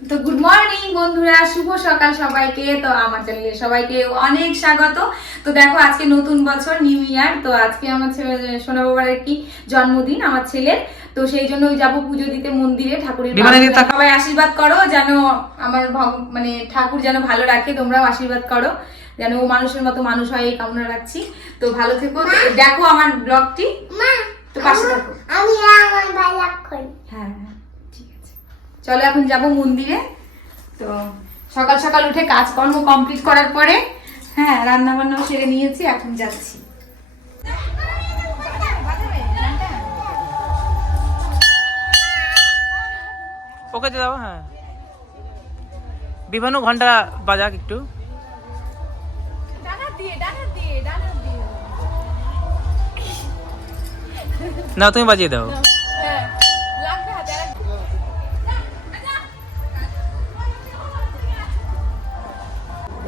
তো good morning বন্ধুরা। শুভ সকাল সবাইকে। তো আমার চ্যানেলে সবাইকে অনেক স্বাগত। তো দেখো আজকে নতুন বছর নিউ ইয়ার তো আজকে আমার ছেলে সোনা বাবার কি জন্মদিন আমার ছেলের। তো সেই জন্য ওই যাব পুজো দিতে মন্দিরে ঠাকুরের। সবাই আশীর্বাদ করো যেন আমার ভগ- মানে ঠাকুর যেন ভালো রাখে তোমরাও আশীর্বাদ করো। যেন ও মানুষের মতো মানুষ হয় এই কামনা রাখছি। তো ভালো থেকো। দেখো আমার ব্লগটি মা তো পাশে থাকো। আমি আমার বালাক করি হ্যাঁ হ্যাঁ, ঠিক আছে চলো এখন যাব মন্দিরে। তো সকাল সকাল উঠে কাজকর্ম কমপ্লিট করার পরে হ্যাঁ রান্না বান্নাও সেরে নিয়েছি এখন যাচ্ছি। ওকে দাও হ্যাঁ। বিভিন্ন ঘণ্টা বাজাক একটু। না তুমি বাজিয়ে দাও।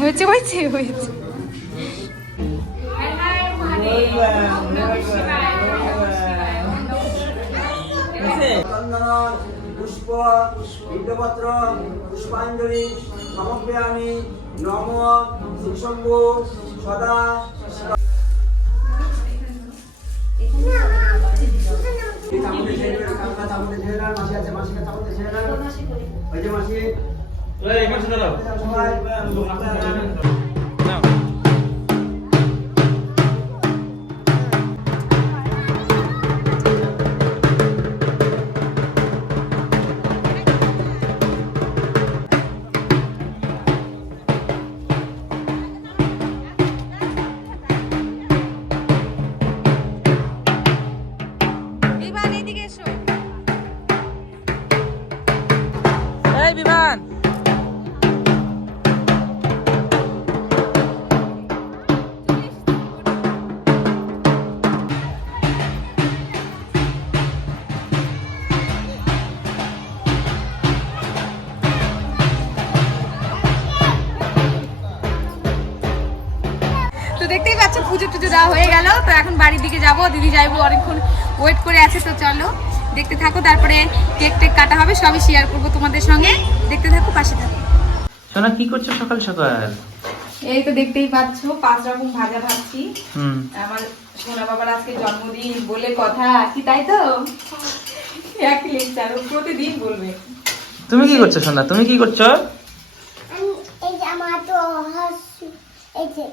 হয়েছে হয়েছে হয়েছে। পুষ্প বিল্লপত্র পুষ্পাঞ্জলি সমর্পয়ামি নম শ্রীশম্ভু সদা দেন, মাসি আছে, মাসিকে চামচে ছেড়ে দেন। ওই যে মাসি, সবাই, নাও। এই দেখতেই পাচ্ছ পুজো টুজো দেওয়া হয়ে গেল। তো এখন বাড়ির দিকে যাব দিদি যাইবো অনেকক্ষণ ওয়েট করে আছে তো চলো দেখতে থাকো। তারপরে কেক টেক কাটা হবে সবই শেয়ার করব তোমাদের সঙ্গে। দেখতে থাকো পাশে থাকো। সোনা কি করছ সকাল সকাল? এই তো দেখতেই পাচ্ছ পাঁচ রকম ভাজা হুম। আমার সোনা বাবার আজকে জন্মদিন বলে কথা কি তাই তো? এক লেকচার প্রতিদিন বলবে। তুমি কি করছ সোনা? তুমি কি করছ? আমি এই যে আমার তো হাসু এই যে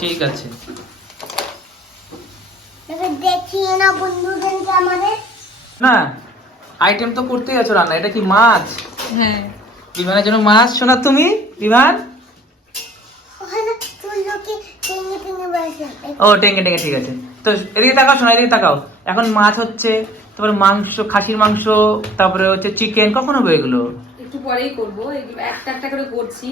ঠিক আছে। না আইটেম তো করতেই আছো রান্না এটা কি মাছ? হ্যাঁ। বিমানের জন্য মাছ শোনা তুমি? বিমান? ও টেঙ্গে টেঙ্গে ঠিক আছে। তো এদিকে তাকাও শোনা এদিকে তাকাও। এখন মাছ হচ্ছে তারপরে মাংস খাসির মাংস তারপরে হচ্ছে চিকেন কখন হবে এগুলো? একটু পরেই করব একটা একটা করে করছি।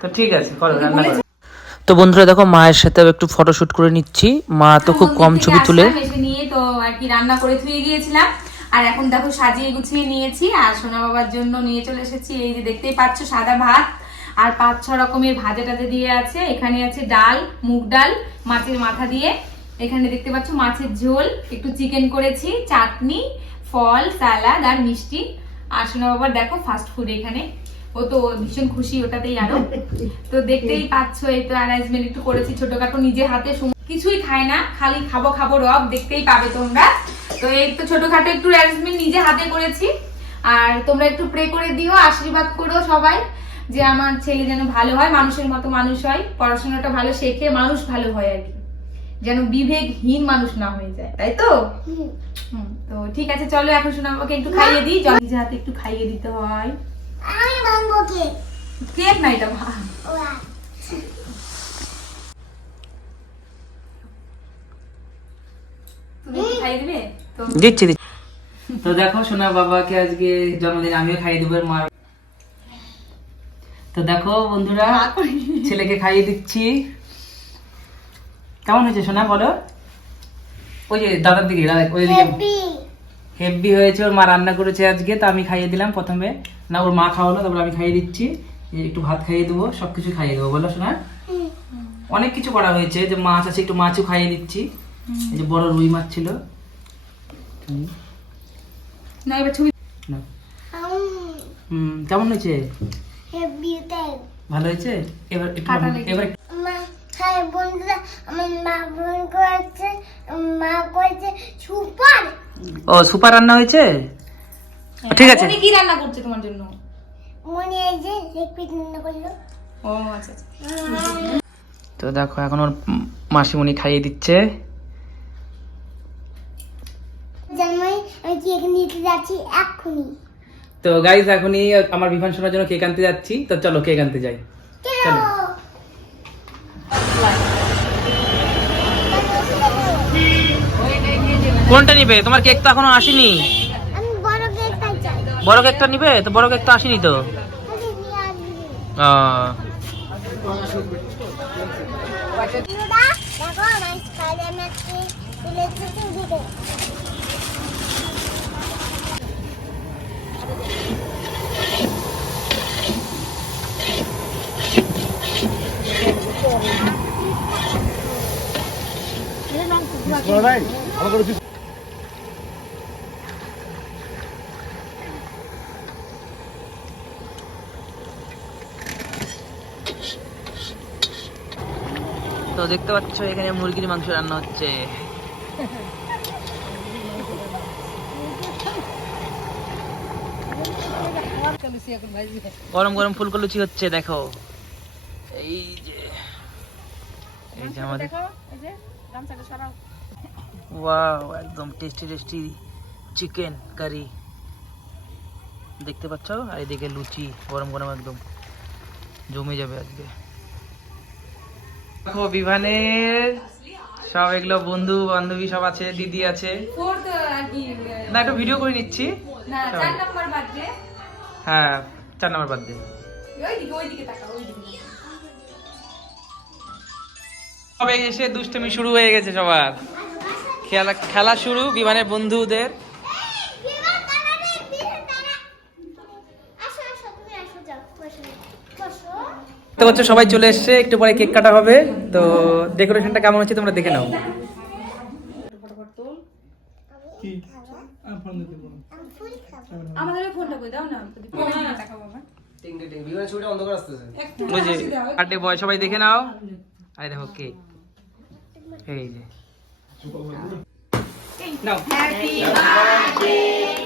তো ঠিক আছে করো রান্না করো। তো বন্ধুরা দেখো মায়ের সাথে একটু ফটোশুট করে নিচ্ছি। মা তো খুব কম ছবি তুলে। নিয়ে তো আর কি রান্না করে ধুয়ে গিয়েছিলাম। আর এখন দেখো সাজিয়ে গুছিয়ে নিয়েছি। আর সোনা বাবার জন্য নিয়ে চলে এসেছি। এই যে দেখতেই পাচ্ছ সাদা ভাত। আর পাঁচ ছ রকমের ভাজা টাজা দিয়ে আছে। এখানে আছে ডাল মুগ ডাল মাছের মাথা দিয়ে। এখানে দেখতে পাচ্ছ মাছের ঝোল, একটু চিকেন করেছি, চাটনি, ফল সালাদ আর মিষ্টি। আর বাবার দেখো ফাস্ট ফুড এখানে। ও তো ভীষণ খুশি ওটাতেই আরও। তো দেখতেই পাচ্ছ, এই তো অ্যারেঞ্জমেন্ট একটু করেছি ছোটখাটো নিজের হাতে কিছুই খায় না, খালি খাব খাব রব, দেখতেই পাবে তোমরা। তো এই তো ছোটখাটো একটু অ্যারেঞ্জমেন্ট নিজে হাতে করেছি। আর তোমরা একটু প্রে করে দিও, আশীর্বাদ করো সবাই, যে আমার ছেলে যেন ভালো হয়, মানুষের মতো মানুষ হয়, পড়াশোনাটা ভালো, শেখে, মানুষ ভালো হয় আর কি। যেন বিবেকহীন মানুষ না হয়ে যায় তাই তো? হুম। হুম, তো ঠিক আছে চলো এখন শোনো আমাকে একটু খাইয়ে দিই। জল নিজে হাতে একটু খাইয়ে দিতে হয়। আমি ভাঙবো কে কেক না এটা তুমি খাইয়ে দিবে? তো দিচ্ছি দিচ্ছি। তো দেখো সোনা বাবাকে আজকে জন্মদিন আমিও খাইয়ে দেবো মার তো দেখো বন্ধুরা ছেলেকে খাইয়ে দিচ্ছি। কেমন হয়েছে সোনা বলো? ওই যে দাদার দিকে ওই দিকে। হেভি হয়েছে ওর মা রান্না করেছে আজকে তো আমি খাইয়ে দিলাম প্রথমে। না ওর মা খাওয়ালো তারপর আমি খাইয়ে দিচ্ছি। একটু ভাত খাইয়ে দেবো সব কিছু খাইয়ে দেবো বলো শোনা অনেক কিছু করা হয়েছে যে মাছ আছে একটু মাছও খাইয়ে দিচ্ছি। এই যে বড় রুই মাছ ছিল। না এবার ছবি নাও। হুম কেমন হয়েছে? ভালো হয়েছে? এবার একটু এবার হাই বন্ধুরা? আমার মা ফোন করেছে মা করেছে সুপার। ও সুপার রান্না হয়েছে? ঠিক আছে। কি রান্না করছে তোমার জন্য? মনে এই যে রিপিট না করল। ও আচ্ছা আচ্ছা। তো দেখো এখন ওর মাসিমণি খাইয়ে দিচ্ছে। জামাই আমি কেক নিতে যাচ্ছি এক্ষুনি। তো গাইজ এখনই আমার বিভান শোনার জন্য কেক আনতে যাচ্ছি। তো চলো কেক আনতে যাই। চলো। কোনটা নিবে? তোমার কেক তো এখনও আসেনি। আমি বড় কেকটা চাই। বড় কেকটা নিবে? তো বড় কেকটা তো আসেনি তো? আরে নিয়ে আসবি আহ, দাদা দেখো আমার স্পাইডারম্যানকে ইলেকট্রিসিটি দিবে তো দেখতে পাচ্ছ এখানে মুরগির মাংস রান্না হচ্ছে। গরম গরম ফুলকো লুচি হচ্ছে দেখো। এই যে এই যে আমাদের ওয়াও একদম টেস্টি টেস্টি চিকেন কারি দেখতে পাচ্ছ? আর এদিকে লুচি গরম গরম একদম। জমে যাবে আজকে। দেখো বিভানের সব এগুলো বন্ধু বান্ধবী সব আছে দিদি আছে। না একটু ভিডিও করে নিচ্ছি। হ্যাঁ চার নম্বর বাদ দিয়ে সবে এসে দুষ্টমি শুরু হয়ে গেছে সবার। খেলা খেলা শুরু বিমানের বন্ধুদের। দেখতে হচ্ছে সবাই চলে এসছে একটু পরে কেক কাটা হবে। তো ডেকোরেশনটা কেমন হচ্ছে তোমরা দেখে নাও। বার্থডে বয় সবাই দেখে নাও। আরে দেখো কেক। এই যে। নাও। নাও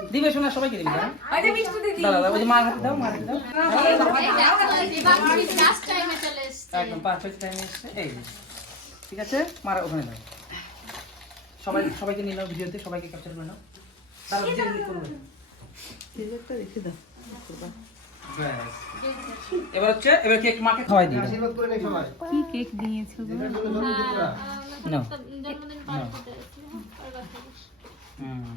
দিবে শোনা সবাইকে দিবি দিদি। দাদা ওই যে মার হাতে দাও মার হাতে দাও। একদম পারফেক্ট টাইমে এসছে। এই ঠিক আছে? মারা ওখানে দাও সবাই সবাইকে নিয়ে নাও ভিডিওতে সবাইকে ক্যাপচার করে নাও। তারা ভিডিও করবে। ব্যাস। এবার হচ্ছে এবার কেক মাকে খাওয়াই দিই আশীর্বাদ করে নেই সবাই। কি কেক দিয়েছ জন্মদিন নাও। হুম।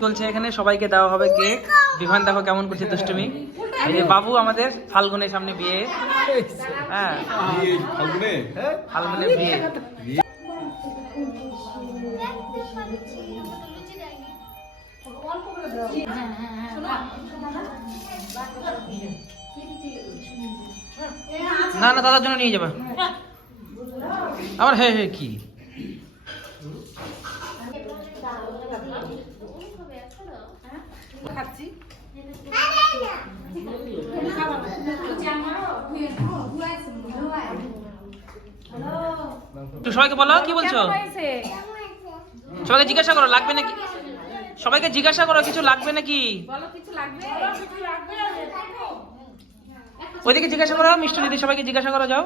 চলছে এখানে সবাইকে দেওয়া হবে কেক। বিভান দেখো কেমন করছে দুষ্টুমি। বাবু আমাদের ফাল্গুনের সামনে বিয়ে। হ্যাঁ। ফাল্গুনে? বিয়ে। না না, দাদার জন্য নিয়ে যাবে। আবার হ্যাঁ হ্যাঁ কি? সবাইকে বলো, কি বলছো? সবাইকে জিজ্ঞাসা করো, লাগবে নাকি? সবাইকে জিজ্ঞাসা করো কিছু লাগবে নাকি? বলো কিছু ওইদিকে জিজ্ঞাসা করো মিষ্টি দিদি সবাইকে জিজ্ঞাসা করো যাও।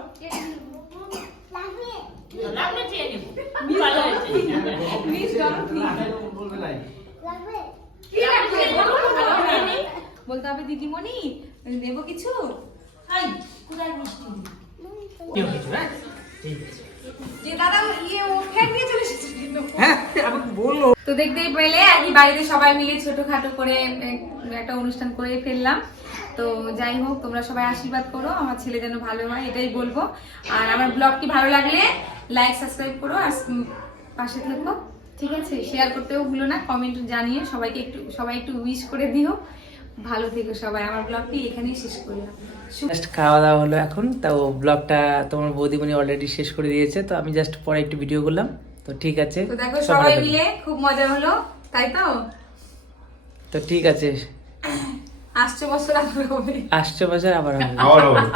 বলতে হবে দিদিমণি দেবো কিছু? দাদা? ইয়ে ও নিয়ে চলে এসেছে। আমাকে বলল তো দেখতেই পেলে আর কি বাড়িতে সবাই মিলে ছোটখাটো করে একটা অনুষ্ঠান করে ফেললাম। তো যাই হোক তোমরা সবাই আশীর্বাদ করো আমার ছেলে যেন ভালো হয় এটাই বলব। আর আমার ব্লগটি ভালো লাগলে লাইক সাবস্ক্রাইব করো আর পাশে থেকো। ঠিক আছে শেয়ার করতেও ভুলো না কমেন্ট জানিয়ে সবাইকে একটু সবাই একটু উইশ করে দিও। ভালো থেকো সবাই আমার ব্লগটি এখানেই শেষ করলাম। জাস্ট খাওয়া দাওয়া হলো এখন তো ব্লগটা তোমার বৌদিমণি অলরেডি শেষ করে দিয়েছে তো আমি জাস্ট পরে একটু ভিডিও করলাম। তো ঠিক আছে তো দেখো সবাই মিলে খুব মজা হলো তাই তো? তো ঠিক আছে। আসছে বছর আবার হবে। আসছে বছর আবার হবে। আবার হবে।